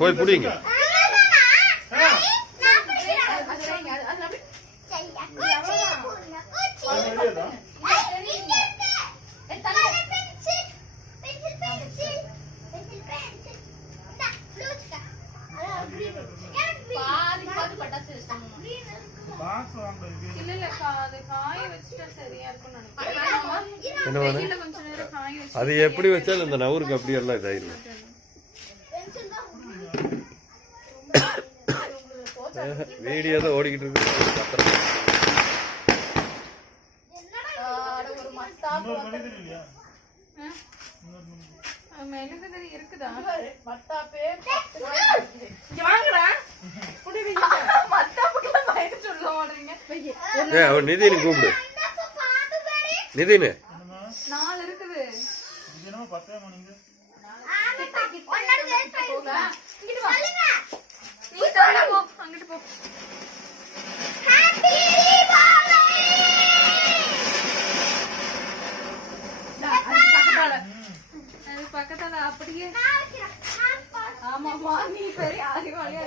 போய் புடிங்க. அது எப்படி வச்சாலும் இந்த நவருக்கு அப்படி எல்லாம் இதாயிரும். வீடியோ தான் ஓடிக்கிட்டு இருக்கு. நிதினு கூப்பிடு. நிதினு பக்கத்தால அப்படியே. ஆமாமா நீ பெரிய அறிவாளியா.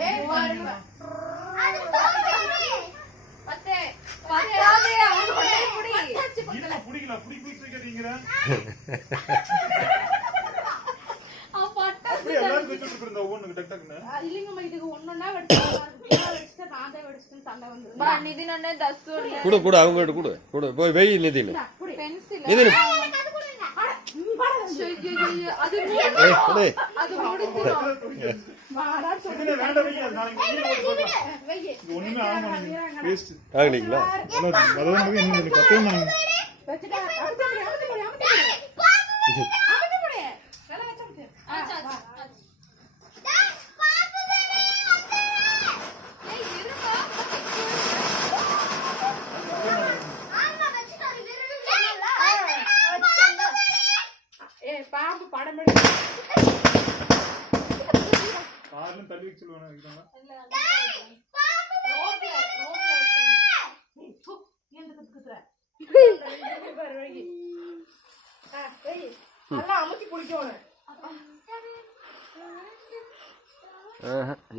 போய் வெய் நிதினு. பாம்பு படம்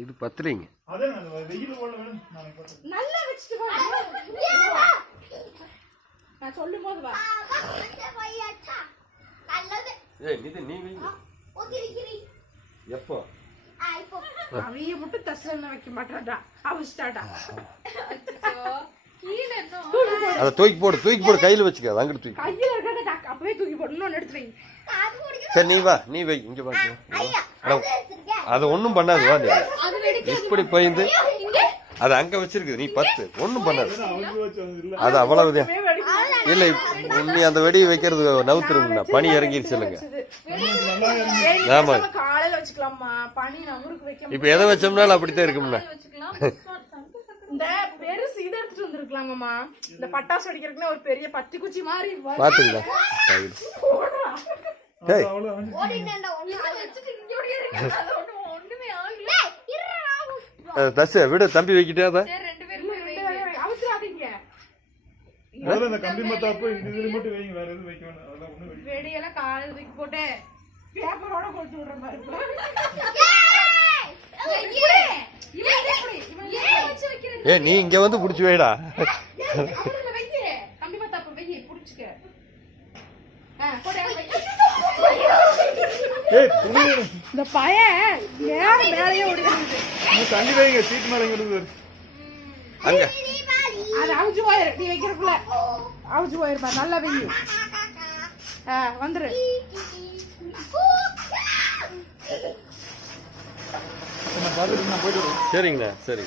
இது பத்துறீங்க. நான் சொல்லும் போது எப்போ அவைய மட்டும் தஸ்ல வைக்க மாட்டாடா. அவஸ்டாடா. அத தூக்கி போடு கையில வச்சுக்க. அங்கிட்டு தூக்கி கையில இருக்கடா. அப்பவே தூக்கி போடு. இன்னொன்னு எடுத்து வை. சரி நீ வா, நீ வை. இங்க வா. அது ஒண்ணும் பண்ணாது. வா நீ. இப்படி பயந்து அது அங்க வச்சிருக்கு. நீ 10 ஒண்ணும் பண்ணாது. அது அவ்வளவுதான். இல்ல நீ அந்த வெடி வைக்கிறது நவுத்துருங்க. பனி இறங்கிருச்சு இல்லைங்க. ஆமா காலையில வச்சுக்கலாமா. பனி நமுருக்கு வைக்க. இப்ப எதை வச்சோம்னாலும் அப்படித்தான் இருக்கும்ல. இந்த பெருசு இத எடுத்து வந்திருக்கலாமாமா. இந்த பட்டாசு வெடிக்கிறதுக்கு ஒரு பெரிய பத்தி குச்சி மாதிரி பாத்துங்களா. டேய் ஓடிடண்டா. ஒண்ணு வச்சிட்டு இங்க ஓடிறீங்க. அது ஒண்ணுமே ஆகல. தஸ் விடு தம்பி வைக்கிட்டே அத. சரி ரெண்டு பேரும் போய் வைங்க. அவசராதீங்க. முதல்ல அந்த கம்பி மத்தாப்பு இதுல மட்டும் வைங்க. வேற எதுவும் வைக்க வேண்டாம். அதெல்லாம் ஒண்ணு வைங்க. வெடி எல்லாம் காலையில தூக்கி போட்டு பேப்பரோட கொளுத்தி விடுற மாதிரி இருக்கு. ஏய் நீ இங்க வந்து புடிச்சு வைடா. அவங்கள வைங்க. கம்பி மத்தாப்பு வைங்க புடிச்சுக்க. போடு. ஏய் புடி. இந்த பையன் நேரா மேலயே ஓடிடுது. நீ தண்ணி வைங்க. சீட் மேல இங்க இருந்து அங்க. அது அவுச்சு போயிரு. நீ வைக்கிறதுக்குள்ள அவுச்சு போயிருப்பா. நல்லா வெயி. வந்துரு. நான் பாத்துட்டு நான் போயிட்டு வரேன். சரிங்கண்ணா சரி.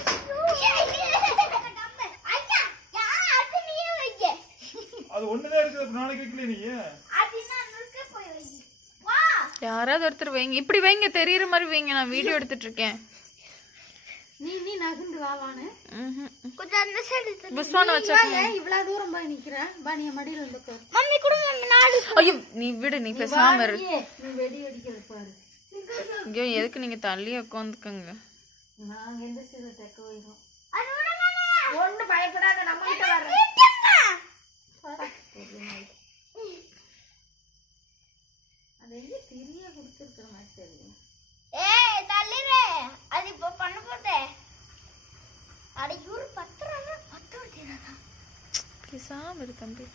அது ஒண்ணுதான் இருக்கு. நாளைக்கு வைக்கல நீ. யாராவது ஒருத்தர் வைங்க. இப்படி வைங்க. தெரியற மாதிரி வைங்க. நான் வீடியோ எடுத்துட்டு இருக்கேன். நீ நகந்து வாவானே. கொஞ்சம் அந்த சைடு புஸ்வான வச்சா. இவ்வளவு தூரம் போய் நிக்கிறேன். பானிய மடியில வந்துக்கோ. மம்மி குடுங்க நாடு. ஐயோ நீ விடு. நீ பேசாம இரு. நீ வெடி வெடிக்கிறது பாரு. ஐயோ எதுக்கு நீங்க தள்ளி உட்காந்துக்கங்க. நாங்க எந்த சைடு டக்க வைறோம். அது விடுங்கனே. ஒண்ணு பயப்படாத. நம்ம கிட்ட வர. அது எங்க தெரிய கொடுத்துக்கிற மாதிரி தெரியல. ஏய் பேசாம இரு தம்பி.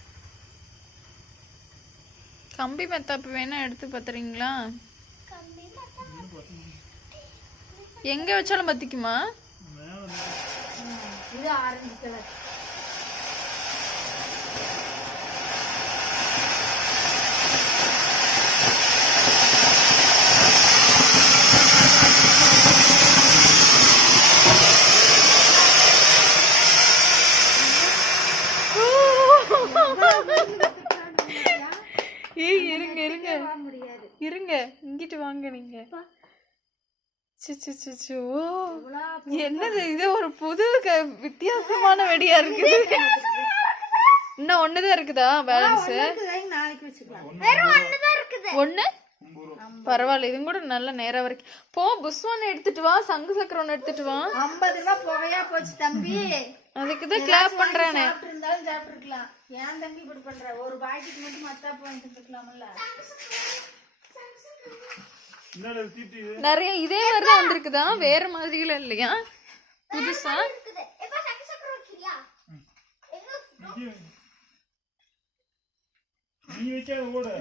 கம்பி மெத்தாப்பு வேணா எடுத்து பாத்துறீங்களா? எங்க வச்சாலும் பத்திக்குமா? இது ஆரஞ்சு கலர். ஏய் இருங்க இருங்க இருங்க, இங்கிட்டு வாங்க நீங்க. என்னது இது? ஒரு புது வித்தியாசமான வெடியா இருக்குது. இன்னும் ஒண்ணுதான் இருக்குதா பேலன்ஸ்? நாளைக்கு வச்சுக்கலாம். ஒண்ணு பரவாயில்ல, இது கூட நல்ல நேரம் வரைக்கும். போ புஸ்வான் எடுத்துட்டு வா, சங்கு சக்கரம் எடுத்துட்டு வா. 50 ரூபாய் புகையா போச்சு தம்பி. அதுக்குதான் கிளாப் பண்றானே. இருந்தாலும் சாப்பிட்டுருக்கலாம். ஏன் தம்பி இப்படி பண்ற? ஒரு பாக்கெட் மட்டும் மத்தாப்பு வாங்கிட்டு இருக்கலாம்ல. நிறைய இதே மாதிரிதான் வந்திருக்குதா, வேற மாதிரில இல்லையா புதுசா?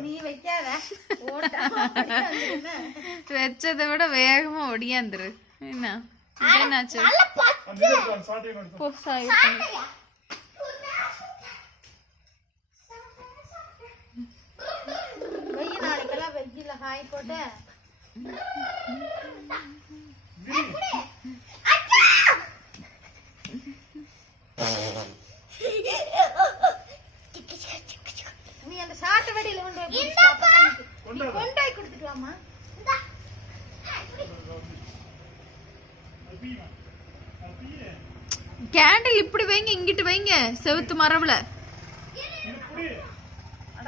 நீ வைக்காத, வச்சதை விட வேகமா ஒடியாந்துரு. என்ன என்னாச்சு? போ சாய் வெய்ய நாளைக்கெல்லாம் வெஜ்ஜில ஹாய் போட்டு நீ அந்த சாட்டை வெடியில கொண்டாய் கொடுத்துக்கலாமா? கேண்டில் இப்படி வைங்க, இங்கிட்டு வைங்க, செவுத்து மரபுல.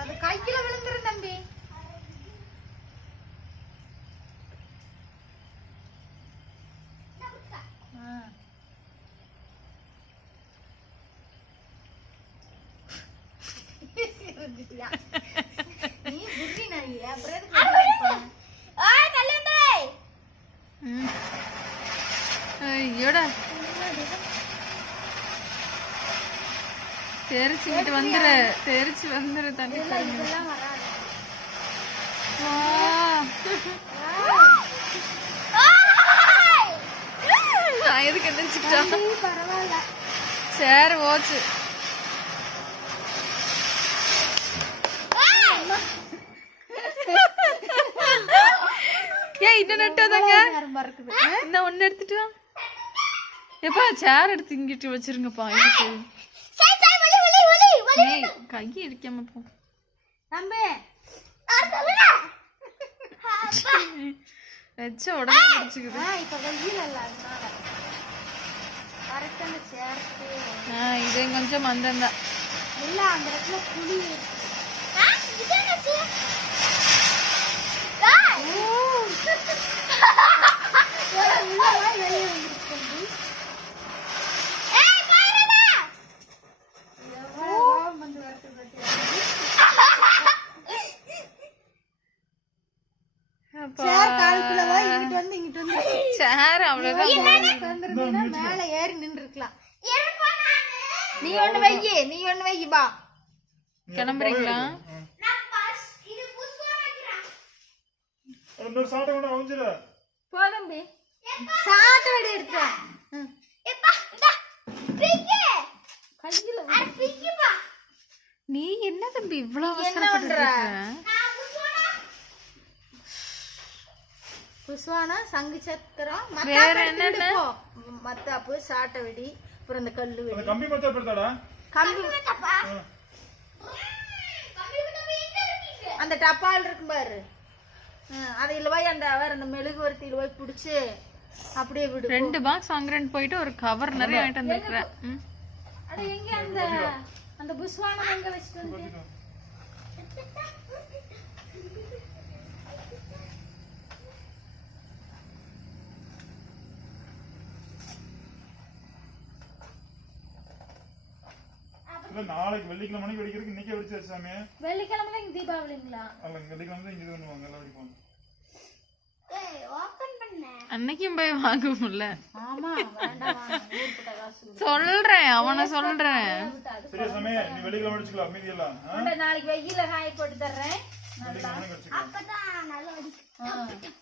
அது கையில விழுந்துரும் தம்பி. நீ புத்தி நாய் அப்புறம் ஐயோடா தெரிச்சுக்கிட்டு வந்துரு, தெரிச்சு வந்துரு தண்ணி. நான் எதுக்கு எந்திரிச்சுக்கிட்டா? பரவாயில்ல, சரி ஓச்சு. ஏன் இன்னும் நட்டாதாங்க? இன்னும் ஒண்ணு எடுத்துட்டு வா. எப்பா சேர் எடுத்து இங்கிட்டு வச்சிருங்கப்பா. இதுக்கு கை இடிக்காம போ தம்பி. வச்ச உடனே பிடிச்சுக்குது. இப்ப வெயில் இல்ல, அதனால கரெக்டா அந்த சேர்த்து. இது கொஞ்சம் மந்தம் தான் இல்ல, அந்த இடத்துல புளி. சேர் அவ்வளவுதான். மேல ஏறி நின்று இருக்கலாம். நீ ஒண்ணு வையி, நீ ஒண்ணு வையி பா. கிளம்புறீங்களா? போதம்பி சாட்டை வெடி எடுத்து நீ என்ன தம்பி இவ்வளவு அவசரப்படுற? புஸ்வானா, சங்கு சக்கரம், வேற என்னென்ன? மத்தாப்பு, சாட்டை வெடி, அப்புறம் இந்த கல்லு வெடி. கம்பி மத்தாப்பு எடுத்தாடா? கம்பி அந்த டப்பால் இருக்கும் பாரு, அதையில போய் அந்த அவர் அந்த மெழுகுவர்த்தியில போய் பிடிச்சு அப்படியே விடு. 2 பாக்ஸ் வாங்குறேன்னு போயிட்டு ஒரு கவர் நிறைய வாங்கிட்டு வந்துருக்கேன். அட எங்க அந்த அந்த புஸ்வானம் எங்க வச்சிட்டு வந்து? நாளைக்கு வெள்ளிக்கிழமை மணிக்கு வெடிக்கிறதுக்கு இன்னைக்கே வெடிச்சாச்சு சாமி. வெள்ளிக்கிழமை தான் இங்க தீபாவளிங்களா? வெள்ளிக்கிழமை தான் இங்க பண்ணுவாங்க, எல்லாம் வெடிப்பாங்க. ஓபன் பண்ண அன்னைக்கும் போய் வாங்க முடியல. ஆமா வேண்டாம் ஊர்பட்ட காசு சொல்றேன், அவனை சொல்றேன். சரி சமய நீ வெளியில முடிச்சுக்கலாம் அமைதி எல்லாம் நாளைக்கு வெயில காய போட்டு தர்றேன். அப்பதான் நல்லா வடிக்கும்.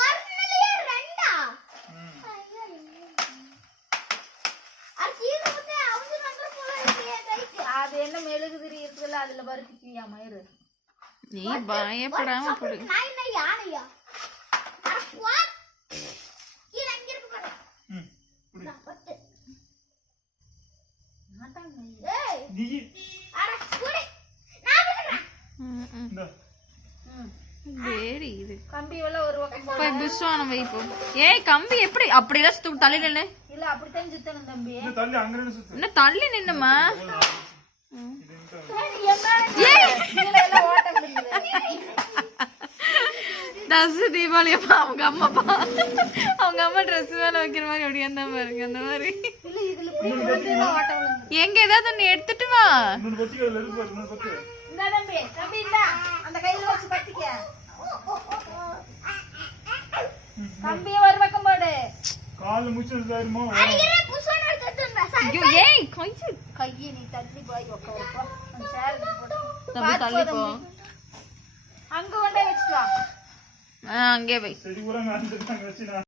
ஒரு நிலையே ரெண்டா அது என்ன மெழுகுதிரி இருக்குல்ல அதுல பருத்திக்கியா மயிறு. நீ பயப்படாம போடு. யானையா வேடி இது கம்பி எல்லாம் ஒரு பக்கம் போய் புஷ்வானம் வை போ. ஏய் கம்பி எப்படி அப்படிதான் தள்ளி நின்னு? இல்ல அப்படித்தான் சுத்தணும் தம்பி. தள்ளி அங்க நின்னு சுத்து. என்ன தள்ளி நின்னுமா? தசு தீபாவளி அப்ப அவங்க அம்மா ட்ரெஸ் மேல வைக்கிற மாதிரி அப்படியே அந்த பாருங்க அந்த மாதிரி. எங்க ஏதாவது ஒண்ணு எடுத்துட்டு வா. இன்னொரு பத்தி அதுல இருக்கு பாரு, இன்னொரு பத்தி. இந்த தம்பி தம்பி இந்த அந்த கையில வச்சு பத்திக்க. கம்பியை ஒரு பக்கம் போடு. கால் முச்சு இருந்தாருமோ. ஐயோ ஏய் கொஞ்சம் கையை நீ தள்ளி போய் உட்காருப்பா. அந்த சேருக்கு போடு. தம்பி தள்ளி போ. அங்க கொண்டே வச்சுட்டு வா. அங்கே வை. சரி ஊரங்க அந்த வச்சு